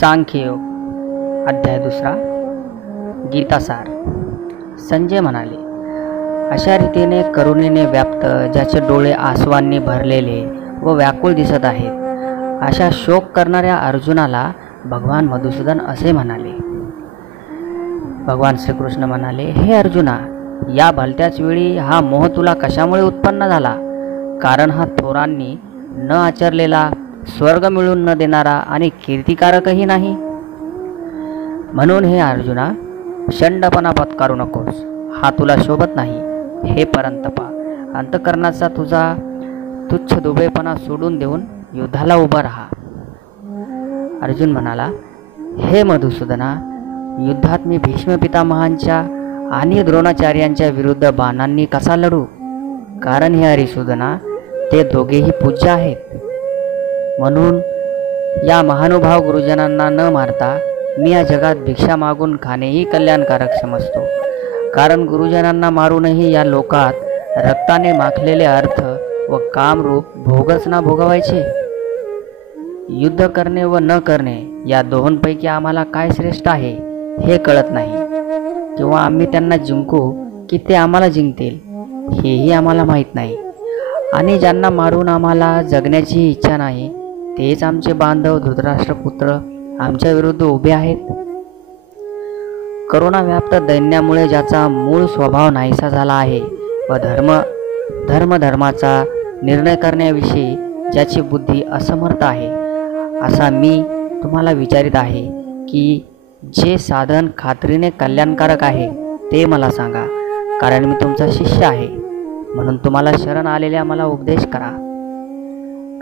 सांख्ययोग अध्याय 2 गीतासार। संजय म्हणाले, अशा रीतीने करुणेने व्याप्त, ज्याचे डोळे आसवांनी भरलेले व व्याकुळ दिसत आहेत, अशा शोक करणाऱ्या अर्जुनाला भगवान मधुसूदन असे म्हणाले. भगवान श्रीकृष्ण म्हणाले, हे अर्जुना, या भलत्याच वेळी हा मोह तुला कशामुळे उत्पन्न झाला? कारण हा थोरांनी न आचरलेला, स्वर्ग मिळून न देणारा आणि कीर्तिकारकही नाही. म्हणून हे अर्जुना, शंडपणा पत्करू नकोस, हा तुला शोभत नाही. हे परंतपा, अंतकरणाचा तुझा तुच्छ दुबळेपणा सोडून देऊन युद्धाला उभा राहा. अर्जुन म्हणाला, हे मधुसूदना, युद्धात मी भीष्म पितामहांच्या आणि द्रोणाचार्यांच्या विरुद्ध बाणांनी कसा लढू? कारण हे हरिसूदना, ते दोघेही पूज्य आहेत. म्हणून या महानुभाव गुरुजनांना न मारता मी या जगात भिक्षा मागून खाणेही कल्याणकारक समजतो. कारण गुरुजनांना मारूनही या लोकात रक्ताने माखलेले अर्थ व कामरूप भोगच ना भोगवायचे. युद्ध करणे व न करणे या दोहोंपैकी आम्हाला काय श्रेष्ठ आहे हे कळत नाही, किंवा आम्ही त्यांना जिंकू की ते आम्हाला जिंकतील हेही आम्हाला माहीत नाही. आणि ज्यांना मारून आम्हाला जगण्याची इच्छा नाही, तेच आमचे बांधव धृतराष्ट्रपुत्र आमच्या विरुद्ध उभे आहेत. करोनाव्याप्त दैन्यामुळे ज्याचा मूळ स्वभाव नाहीसा झाला आहे व धर्माचा निर्णय करण्याविषयी ज्याची बुद्धी असमर्थ आहे, असा मी तुम्हाला विचारित आहे की जे साधन खात्रीने कल्याणकारक आहे ते मला सांगा. कारण मी तुमचा शिष्य आहे, म्हणून तुम्हाला शरण आलेल्या मला उपदेश करा.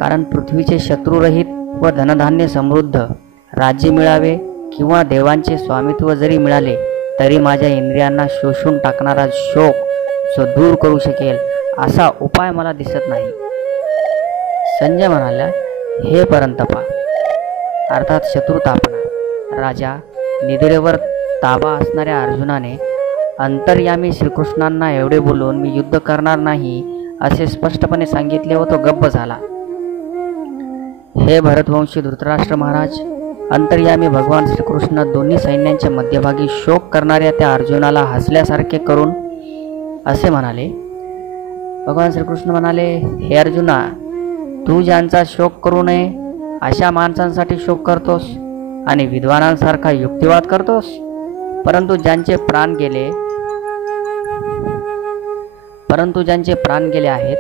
कारण पृथ्वीचे शत्रुरहित व धनधान्य समृद्ध राज्य मिळावे किंवा देवांचे स्वामित्व जरी मिळाले, तरी माझ्या इंद्रियांना शोषून टाकणारा शोक जो दूर करू शकेल असा उपाय मला दिसत नाही. संजय म्हणाला, हे परंतपा, अर्थात शत्रुतापना राजा निद्रेवर ताबा असणाऱ्या अर्जुनाने अंतर्यामी श्रीकृष्णांना एवढे बोलून मी युद्ध करणार नाही असे स्पष्टपणे सांगितले व तो गप्प झाला. हे भरतवंशी धृतराष्ट्र महाराज, अंतर्यामी भगवान श्रीकृष्ण दोन्ही सैन्यांच्या मध्यभागी शोक करणाऱ्या त्या अर्जुनाला हसल्यासारखे करून असे म्हणाले. भगवान श्रीकृष्ण म्हणाले, हे अर्जुना, तू ज्यांचा शोक करू नये अशा माणसांसाठी शोक करतोस आणि विद्वानांसारखा युक्तिवाद करतोस. परंतु ज्यांचे प्राण गेले आहेत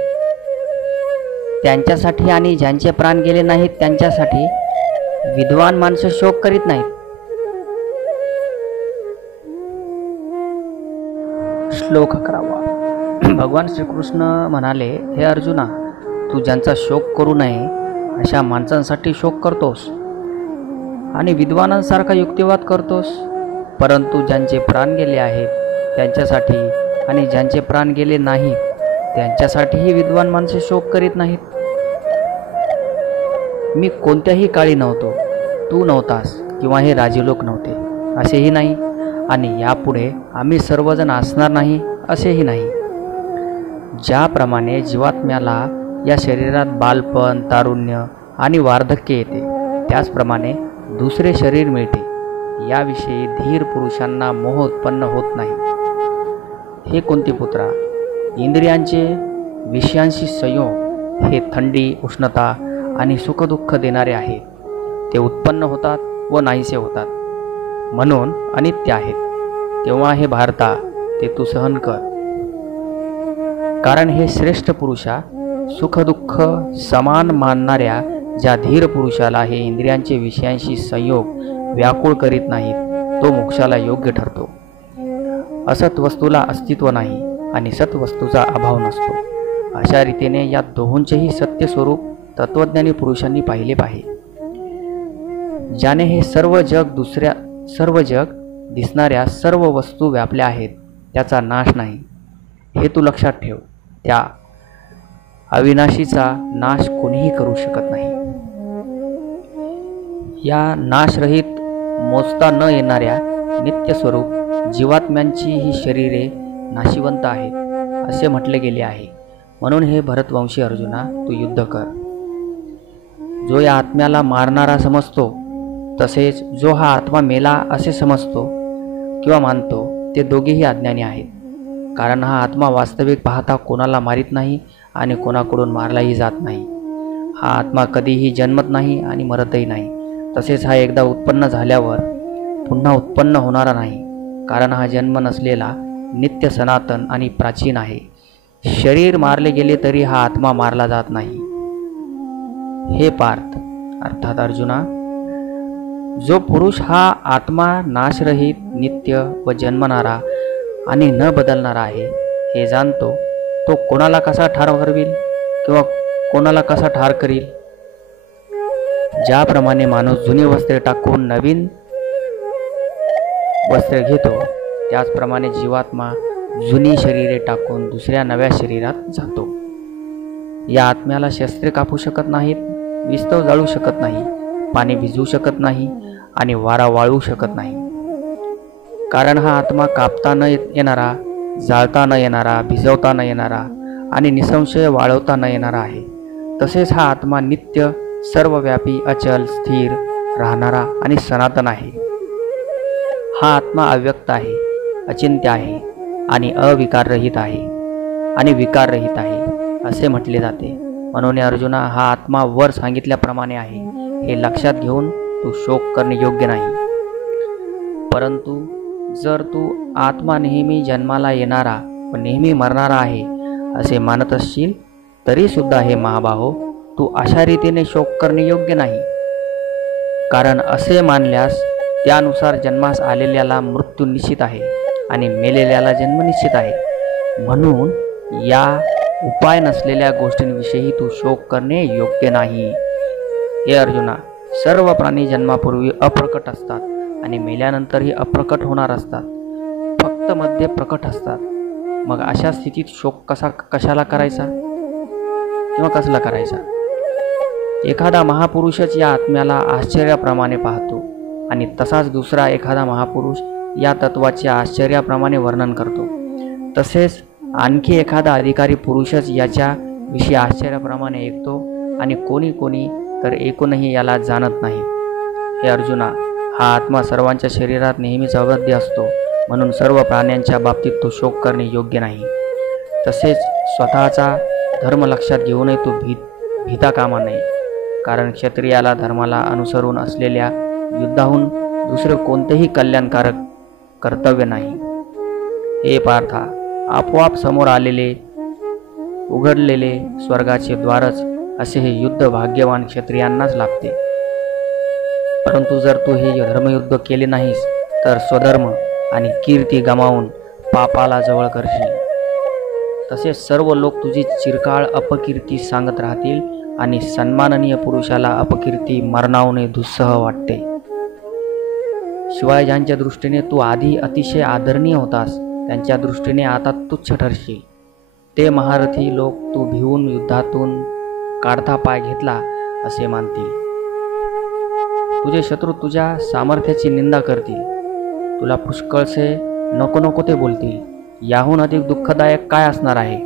त्यांच्यासाठी आणि ज्यांचे प्राण गेले नाहीत त्यांच्यासाठी विद्वान माणसं शोक करीत नाहीत. श्लोक 11. भगवान श्रीकृष्ण म्हणाले, हे अर्जुना, तू ज्यांचा शोक करू नये अशा माणसांसाठी शोक करतोस आणि विद्वानांसारखा युक्तिवाद करतोस. परंतु ज्यांचे प्राण गेले आहेत त्यांच्यासाठी आणि ज्यांचे प्राण गेले नाहीत त्यांच्यासाठीही विद्वान माणसे शोक करीत नाहीत. मी कोणत्याही काळी नव्हतो, तू नव्हतास किंवा हे राजलोक नव्हते असेही नाही, आणि यापुढे आम्ही सर्वजण असणार नाही असेही नाही. ज्याप्रमाणे जीवात्म्याला या शरीरात बालपण, तारुण्य आणि वार्धक्य येते, त्याचप्रमाणे दुसरे शरीर मिळते याविषयी धीर पुरुषांना मोह उत्पन्न होत नाही. हे कुंतीपुत्रा, इंद्रियांचे विषयांशी संयोग हे थंडी, उष्णता आणि सुखदुःख देणारे आहेत. ते उत्पन्न होतात व नाहीसे होतात, म्हणून अनित्य आहेत. तेव्हा हे भारता, ते तू सहन कर. कारण हे श्रेष्ठ पुरुषा, सुखदुःख समान मानणाऱ्या ज्या धीर पुरुषाला हे इंद्रियांचे विषयांशी संयोग व्याकुळ करीत नाहीत, तो मोक्षाला योग्य ठरतो. असत वस्तूला अस्तित्व नाही आणि सत्वस्तूचा अभाव नसतो. अशा रीतीने या दोहोंचेही सत्य स्वरूप तत्वज्ञानी पुरुषांनी पाहिले पाहिजे. ज्याने हे सर्व जग दिसणाऱ्या सर्व वस्तू व्यापल्या आहेत, त्याचा नाश नाही हे तू लक्षात ठेव. त्या अविनाशीचा नाश कोणीही करू शकत नाही. या नाशरहित, मोजता न येणाऱ्या नित्यस्वरूप जीवात्म्यांची ही शरीरे नाशिवंत आहेत असे म्हटले गेले आहे. म्हणून हे भरतवंशी अर्जुना, तू युद्ध कर. जो या आत्म्याला मारणारा समजतो तसेच जो हा आत्मा मेला असे समजतो किंवा मानतो ते दोघेही अज्ञानी आहेत. कारण हा आत्मा वास्तविक पाहता कोणाला मारित नाही आणि कोणाकडून मारलाही जात नाही. हा आत्मा कधीही जन्मत नाही आणि मरतही नाही. तसेच हा एकदा उत्पन्न झाल्यावर पुन्हा उत्पन्न होणारा नाही. कारण हा जन्म नसलेला नित्य सनातन आणि प्राचीन आहे. शरीर मारले गेले तरी हा आत्मा मारला जात नाही. हे पार्थ अर्थात अर्जुना, जो पुरुष हा आत्मा नाशरहित नित्य व जन्मणारा आणि न बदलणारा आहे हे जाणतो, तो कोणाला कसा ठार करविल किंवा कोणाला कसा ठार करील. ज्याप्रमाणे माणूस जुनी वस्त्रे टाकून नवीन वस्त्रे घेतो, त्याचप्रमाणे जीवात्मा जुनी शरीरे टाकून दुसऱ्या नव्या शरीरात जातो. या आत्म्याला शस्त्रे कापू शकत नाहीत, विस्तव जाळू शकत नाही, पाणी भिजवू शकत नाही आणि वारा वाळवू शकत नाही. कारण हा आत्मा कापता न येणारा, जाळता न येणारा, भिजवता न येणारा आणि निसंशय वाळवता न येणारा आहे. तसेच हा आत्मा नित्य, सर्वव्यापी, अचल, स्थिर राहणारा आणि सनातन आहे. हा आत्मा अव्यक्त आहे, अचिंत्य आहे आणि अविकाररहित आहे आणि विकाररहित आहे असे म्हटले जाते. म्हणून अर्जुना, हा आत्मा वर सांगितल्याप्रमाणे आहे हे लक्षात घेऊन तू शोक करणे योग्य नाही. परंतु जर तू आत्मा नेहमी जन्माला येणारा व नेहमी मरणारा आहे असे मानत असशील तरी सुद्धा हे महाबाहो, तू अशा रीतीने शोक करणे योग्य नाही. कारण असे मानल्यास त्यानुसार जन्मास आलेल्याला मृत्यू निश्चित आहे आणि मेलेल्याला जन्म निश्चित आहे. म्हणून या उपाय नसलेल्या गोष्टींविषयी तू शोक करणे योग्य नाही. हे अर्जुना, सर्व प्राणी जन्मापूर्वी अप्रकट असतात आणि मेल्यानंतरही अप्रकट होणार असतात, फक्त मध्ये प्रकट असतात. मग अशा स्थितीत शोक कशाला करायचा किंवा कसला करायचा. एखादा महापुरुषच या आत्म्याला आश्चर्याप्रमाणे पाहतो आणि तसाच दुसरा एखादा महापुरुष या तत्वाचे आश्चर्याप्रमाणे वर्णन करतो. तसेच आणखी एखादा अधिकारी पुरुषच याच्या विषयी आश्चर्याप्रमाणे ऐकतो आणि कोणी तर एकूणही याला जाणत नाही. हे अर्जुना, हा आत्मा सर्वांच्या शरीरात नेहमीच अवध्य असतो. म्हणून सर्व प्राण्यांच्या बाबतीत तो शोक करणे योग्य नाही. तसेच स्वतःचा धर्म लक्षात घेऊनही तो भीता कामा नये. कारण क्षत्रियाला धर्माला अनुसरून असलेल्या युद्धाहून दुसरे कोणतेही कल्याणकारक कर्तव्य नाही. हे पार्था, आपोआप समोर आलेले उघडलेले स्वर्गाचे द्वारच असे हे युद्ध भाग्यवान क्षत्रियांनाच लाभते. परंतु जर तू हे धर्मयुद्ध केले नाहीस तर स्वधर्म आणि कीर्ती गमावून पापाला जवळ करशील. तसेच सर्व लोक तुझी चिरकाळ अपकीर्ती सांगत राहतील आणि सन्माननीय पुरुषाला अपकीर्ती मरणावणे दुस्सह वाटते. शिवाय ज्यांच्या दृष्टीने तू आधी अतिशय आदरणीय होतास त्यांच्या दृष्टीने आता तुच्छ ठरशील. ते महारथी लोक तू भिवून युद्धातून काढता पाय घेतला असे मानतील. तुझे शत्रू तुझ्या सामर्थ्याची निंदा करतील. तुला पुष्कळसे नको ते बोलतील. याहून अधिक दुःखदायक काय असणार आहे.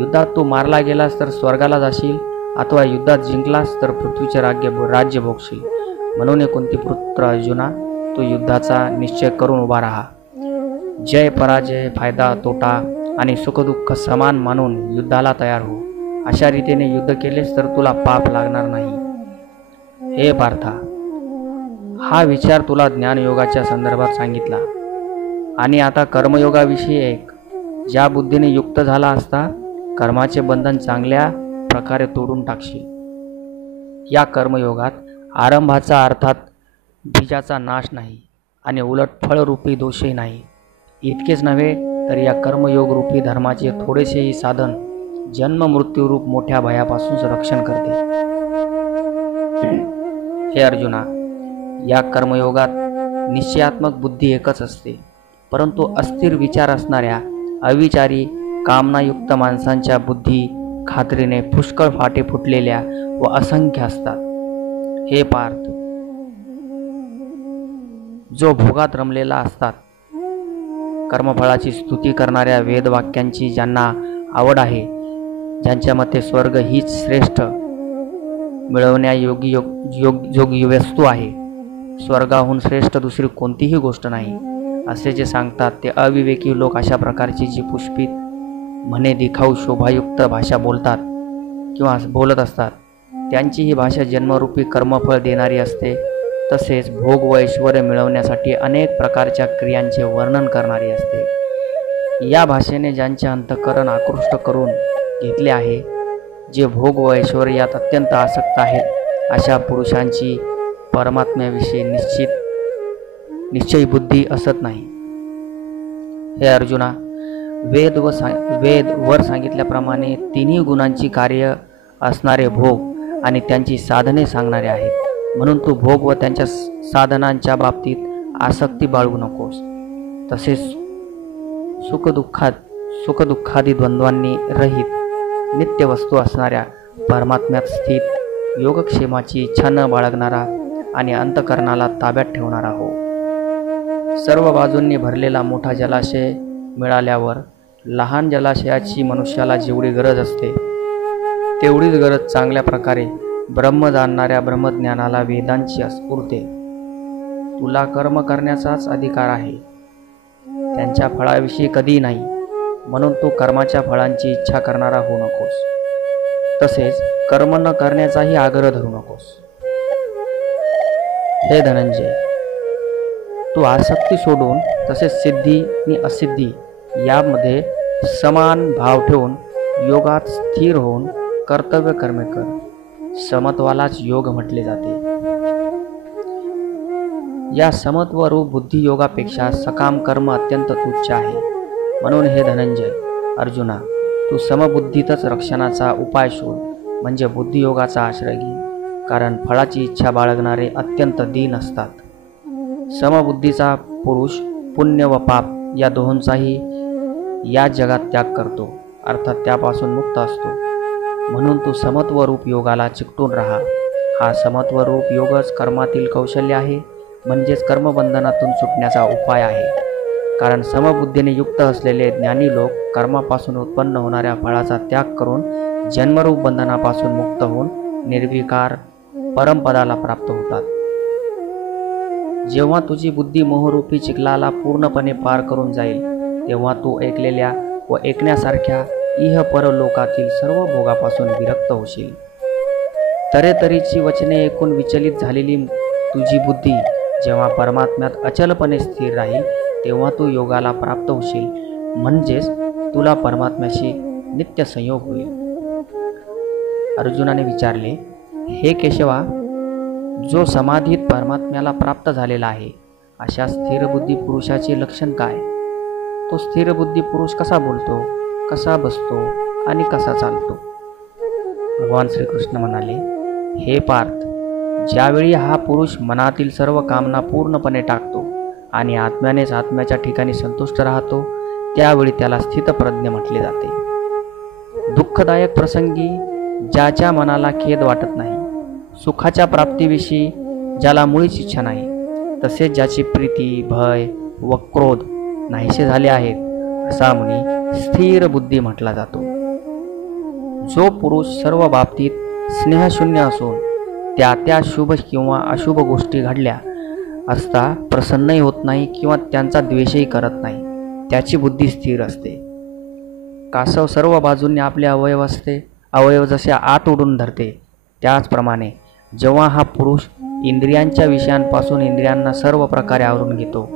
युद्धात तू मारला गेलास तर स्वर्गाला जाशील अथवा युद्धात जिंकलास तर पृथ्वीचे राज्य भोगशील. म्हणून कोणती पुत्र अर्जुना, तू युद्धाचा निश्चय करून उभा राहा. जय पराजय, फायदा तोटा आणि सुखदुःख समान मानून युद्धाला तयार हो. अशा रीतीने युद्ध केलेस तर तुला पाप लागणार नाही. हे पार्था, हा विचार तुला ज्ञानयोगाच्या संदर्भात सांगितला आणि आता कर्मयोगाविषयी ऐक. ज्या बुद्धीने युक्त झाला असता कर्माचे बंधन चांगल्या प्रकारे तोडून टाकशील. या कर्मयोगात आरंभाचा अर्थात बीजाचा नाश नाही आणि उलट फळरूपी दोषही नाही. इतकेच नव्हे तर या कर्मयोग रूपी धर्माचे थोडेसेही साधन जन्म मृत्यूरूप मोठ्या भयापासून रक्षण करते. हे अर्जुना, या कर्मयोगात निश्चयात्मक बुद्धी एकच असते. परंतु अस्थिर विचार असणाऱ्या अविचारी कामनायुक्त माणसांच्या बुद्धी खात्रीने पुष्कळ फाटे फुटलेल्या व असंख्य असतात. हे पार्थ, जो भोगात रमलेला असतात, कर्मफळाची स्तुती करणाऱ्या वेदवाक्यांची ज्यांना आवड आहे, ज्यांच्या मते स्वर्ग हीच श्रेष्ठ मिळवण्यायोगी वस्तू आहे, स्वर्गाहून श्रेष्ठ दुसरी कोणतीही गोष्ट नाही असे जे सांगतात ते अविवेकी लोक अशा प्रकारची जी पुष्पित म्हणे दिखाऊ शोभायुक्त भाषा बोलतात किंवा बोलत असतात त्यांची ही भाषा जन्मरूपी कर्मफळ देणारी असते, तसेच भोग व ऐश्वर्य मिळवण्यासाठी अनेक प्रकारच्या क्रियांचे वर्णन करणारी असते। या भाषेने ज्यांचे अंतःकरण आकृष्ट करून घेतले आहे, जे भोग व ऐश्वर्यात अत्यंत आसक्त आहेत, अशा पुरुषांची परमात्म्याविषयी निश्चयी बुद्धी असत नाही। हे अर्जुना, वेद वर सांगितल्याप्रमाणे तिन्ही गुणांची कार्य असणारे भोग आणि त्यांची साधने सांगणारे आहेत, म्हणून तू भोग व त्यांच्या साधनांच्या बाबतीत आसक्ती बाळगू नकोस। तसेच सुखदुःखादी द्वंद्वांनी रहित नित्य वस्तू असणाऱ्या परमात्म्यात स्थित योगक्षेमाची इच्छा न बाळगणारा आणि अंतःकरणाला ताब्यात ठेवणारा हो। सर्व बाजूंनी भरलेला मोठा जलाशय मिळाल्यावर लहान जलाशयाची मनुष्याला जेवढी गरज असते तेवढीच गरज चांगल्या प्रकारे ब्रह्म जाणणाऱ्या ब्रह्मज्ञानाला वेदांची स्फुरते। तुला कर्म करण्याचाच अधिकार आहे, त्यांच्या फळाविषयी कधी नाही, म्हणून तू कर्माच्या फळांची इच्छा करणारा होऊ नकोस, तसेच कर्म न करण्याचाही आग्रह धरू नकोस। हे धनंजय, तू आसक्ती सोडून तसेच सिद्धी आणि असिद्धी यामध्ये समान भाव ठेवून योगात स्थिर होऊन कर्तव्य कर्मे कर। समत्वालाच योग म्हटले जाते। या समत्व रूप बुद्धी योगापेक्षा सकाम कर्म अत्यंत तुच्छ आहे। म्हणून हे धनंजय अर्जुना, तू समबुद्धीतच रक्षणाचा उपाय शोध, म्हणजे बुद्धियोगाचा आश्रय घे, कारण फळाची इच्छा बाळगणारे अत्यंत दीन असतात। समबुद्धीचा पुरुष पुण्य व पाप या दोहोंचाही या जगात त्याग करतो, अर्थात त्यापासून मुक्त असतो। म्हणून तू समत्व रूप योगाला चिकटून राहा। हा समत्व रूप योगच कर्मातील कौशल्य आहे, म्हणजेच कर्मबंधनातून सुटण्याचा उपाय आहे। कारण समबुद्धीने युक्त असलेले ज्ञानी लोक कर्मापासून उत्पन्न होणाऱ्या फळाचा त्याग करून जन्मरूप बंधनापासून मुक्त होऊन निर्विकार परमपदाला प्राप्त होतात। जेव्हा तुझी बुद्धी मोहरूपी चिखलाला पूर्णपणे पार करून जाईल, तेव्हा तू ऐकलेल्या व ऐकण्यासारख्या इह परलोकातील सर्व भोगापासून विरक्त होशील। तऱ्हेतऱ्हेची वचने ऐकून विचलित झालेली तुझी बुद्धी जेव्हा परमात्म्यात अचलपणे स्थिर राहील, तेव्हा तू योगाला प्राप्त होशील, म्हणजेच तुला परमात्म्याशी नित्य संयोग होईल। अर्जुनाने विचारले, हे केशवा, जो समाधीत परमात्म्याला प्राप्त झालेला आहे, अशा स्थिर बुद्धी पुरुषाचे लक्षण काय? तो स्थिर बुद्धी पुरुष कसा बोलतो, कसा बसतो आणि कसा चालतो? भगवान श्रीकृष्ण म्हणाले, हे पार्थ, ज्यावेळी हा पुरुष मनातील सर्व कामना पूर्णपणे टाकतो आणि आत्म्यानेच आत्म्याच्या ठिकाणी संतुष्ट राहतो, त्यावेळी त्याला स्थितप्रज्ञ म्हटले जाते। दुःखदायक प्रसंगी ज्याच्या मनाला खेद वाटत नाही, सुखाच्या प्राप्तीविषयी ज्याला मुळीच इच्छा नाही, तसेच ज्याची प्रीती, भय व क्रोध नाहीसे झाले आहेत, असा मुनी स्थिर बुद्धी म्हटला जातो। जो पुरुष सर्व बाबतीत स्नेहशून्य असून त्या शुभ किंवा अशुभ गोष्टी घडल्या असता प्रसन्नही होत नाही किंवा त्यांचा द्वेषही करत नाही, त्याची बुद्धी स्थिर असते। कासव सर्व बाजूंनी आपले अवयव जसे आत ओढून धरते, त्याचप्रमाणे जेव्हा हा पुरुष इंद्रियांच्या विषयांपासून इंद्रियांना सर्व प्रकारे आवरून घेतो,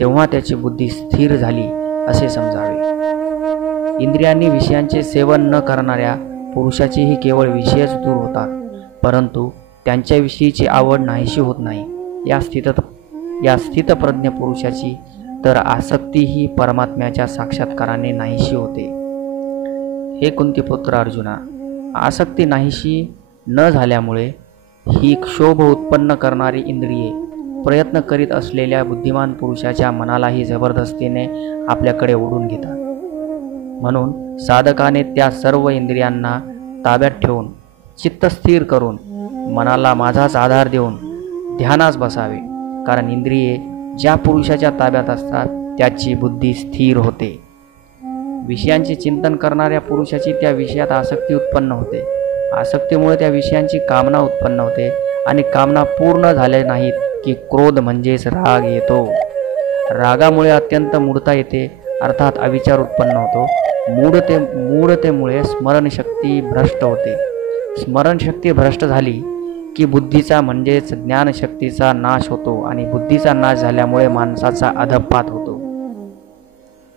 तेव्हा त्याची बुद्धी स्थिर झाली असे समजावे। इंद्रियांनी विषयांचे सेवन न करणाऱ्या पुरुषाचेही केवळ विषयच दूर होतात, परंतु त्यांच्याविषयीची आवड नाहीशी होत नाही। या स्थितप्रज्ञ पुरुषाची तर आसक्तीही परमात्म्याच्या साक्षात्काराने नाहीशी होते। हे कुंतीपुत्र अर्जुना, आसक्ती नाहीशी न झाल्यामुळे ही क्षोभ उत्पन्न करणारी इंद्रिये प्रयत्न करीत असलेल्या बुद्धिमान पुरुषाच्या मनालाही जबरदस्तीने आपल्याकडे ओढून घेतात। म्हणून साधकाने त्या सर्व इंद्रियांना ताब्यात ठेवून चित्त स्थिर करून मनाला माझाच आधार देऊन ध्यानास बसावे, कारण इंद्रिये ज्या पुरुषाच्या ताब्यात असतात त्याची बुद्धी स्थिर होते। विषयांचे चिंतन करणाऱ्या पुरुषाची त्या विषयात आसक्ती उत्पन्न होते, आसक्तीमुळे त्या विषयांची कामना उत्पन्न होते आणि कामना पूर्ण झाल्या नाहीत की क्रोध म्हणजेच राग येतो. रागामुळे अत्यंत मूढता येते, अर्थात अविचार उत्पन्न होतो. मूढतेमुळे स्मरणशक्ती भ्रष्ट होते. स्मरणशक्ती भ्रष्ट झाली की बुद्धीचा म्हणजेच ज्ञानशक्तीचा नाश होतो आणि बुद्धीचा नाश झाल्यामुळे माणसाचा अधःपात होतो.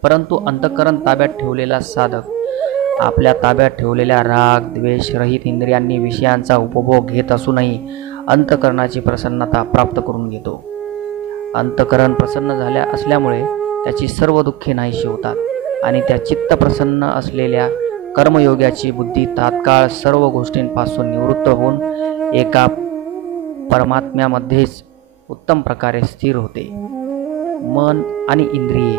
परंतु अंतःकरण ताब्यात ठेवलेला साधक आपल्या ताब्यात ठेवलेल्या राग द्वेष रहित इंद्रियांनी विषयांचा उपभोग घेत असूनही अंतःकरणाची प्रसन्नता प्राप्त करून घेतो. अंतःकरण प्रसन्न असल्यामुळे त्याची सर्व दुःखे नाहीशी होतात आणि त्या चित्त प्रसन्न असलेल्या कर्मयोग्याची बुद्धी तात्काळ सर्व गोष्टींपासून निवृत्त होऊन एका परमात्म्यामध्येच उत्तम प्रकारे स्थिर होते. मन आणि इंद्रिये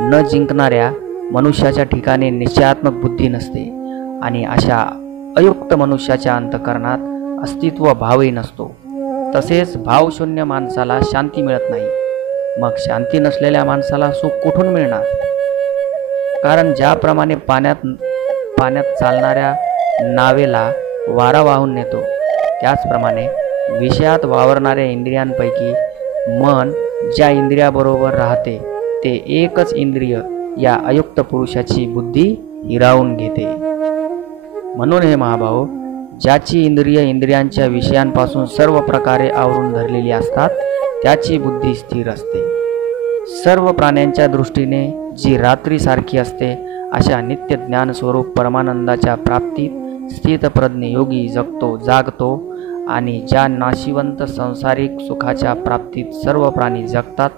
न जिंकणाऱ्या मनुष्याच्या ठिकाणी निश्चयात्मक बुद्धी नसते आणि अशा अयुक्त मनुष्याच्या अंतःकरणात अस्तित्व भावही नसतो. तसेच भावशून्य माणसाला शांती मिळत नाही. मग शांती नसलेल्या माणसाला सुख कुठून मिळणार? कारण ज्याप्रमाणे पाण्यात चालणाऱ्या नावेला वारा वाहून नेतो, त्याचप्रमाणे विषयात वावरणाऱ्या इंद्रियांपैकी मन ज्या इंद्रियाबरोबर राहते ते एकच इंद्रिय या अयुक्त पुरुषाची बुद्धी हिरावून घेते. म्हणून हे महाभाव, ज्याची इंद्रियांच्या विषयांपासून सर्व प्रकारे आवरून धरलेली असतात त्याची बुद्धी स्थिर असते. सर्व प्राण्यांच्या दृष्टीने जी रात्रीसारखी असते अशा नित्य ज्ञानस्वरूप परमानंदाच्या प्राप्तीत स्थितप्रज्ञ योगी जागतो आणि ज्या नाशिवंत सांसारिक सुखाच्या प्राप्तीत सर्व प्राणी जगतात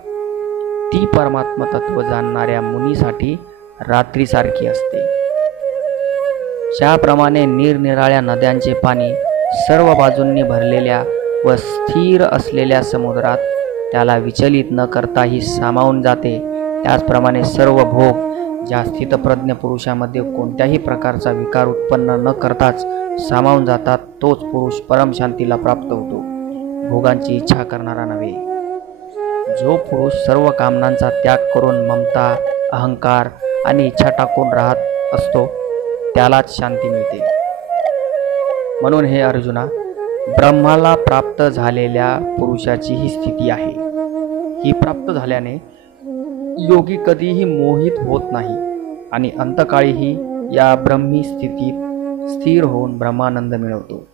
ती परमात्म तत्व जाणणाऱ्या मुनीसाठी रात्रीसारखी असते. ज्याप्रमाणे निरनिराळ्या नद्यांचे पाणी सर्व बाजूंनी भरलेल्या व स्थिर असलेल्या समुद्रात त्याला विचलित न करताही सामावून जाते, त्याचप्रमाणे सर्व भोग ज्या स्थितप्रज्ञ पुरुषामध्ये कोणत्याही प्रकारचा विकार उत्पन्न न करताच सामावून जातात, तोच पुरुष परमशांतीला प्राप्त होतो, भोगांची इच्छा करणारा नव्हे. जो पुरुष सर्व कामनांचा त्याग करून ममता अहंकार आणि इच्छा टाकून राहत असतो त्यालाच शांती मिळते. म्हणून हे अर्जुना, ब्रह्माला प्राप्त झालेल्या पुरुषाची ही स्थिती आहे. ही प्राप्त झाल्याने योगी कधीही मोहित होत नाही आणि अंतकाळीही या ब्रह्मी स्थितीत स्थिर होऊन ब्रह्मानंद मिळवतो.